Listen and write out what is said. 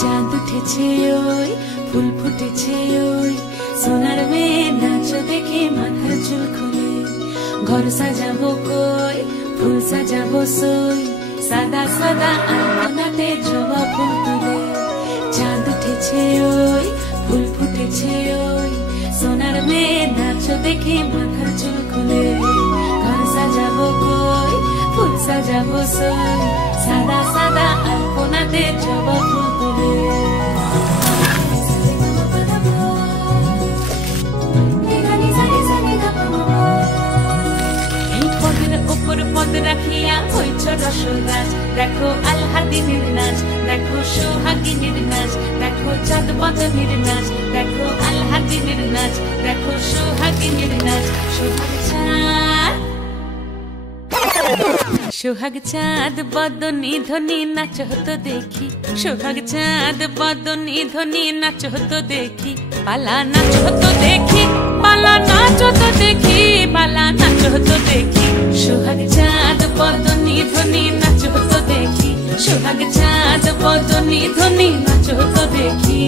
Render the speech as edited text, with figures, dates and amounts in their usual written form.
চাঁদ উঠেছে ওই ফুল ফুটেছে ওই সোনার মেয়ে নাচ দেখে মাথার চুল খুলে ঘর সাজাবো কই ফুল সাজাবো সই সাদা সাদা আলপনাতে জবা ফুল তুলে চাঁদ উঠেছে ওই ফুল ফুটেছে ওই সোনার মেয়ে নাচ দেখে মাথার চুল খুলে ঘর সাজাবো কই ফুল সাজাবো সই সাদা সাদা আলপনাতে জবা ফুল তুলে পদ রাখিয়া হইছ রসরাজ দেখো আলহাদিনের নাচ দেখো সোহাগিনীর নাচ দেখো চাঁদ বদনের নাচ দেখো আলহাদিনের নাচ দেখো সোহাগিনীর নাচ সোহাগ চাঁদ বদনী ধ্বনি নাচ হতো দেখি সোহাগ চাঁদ বদনী ধ্বনি নাচ হতো দেখি পালা নাচ হতো দেখি পালা নাচ হতো দেখি পালা নাচ হতো দেখি সোহাগ চাঁদ বদনী ধ্বনি নাচ হতো দেখি সোহাগ চাঁদ বদনী ধ্বনি নাচ হতো দেখি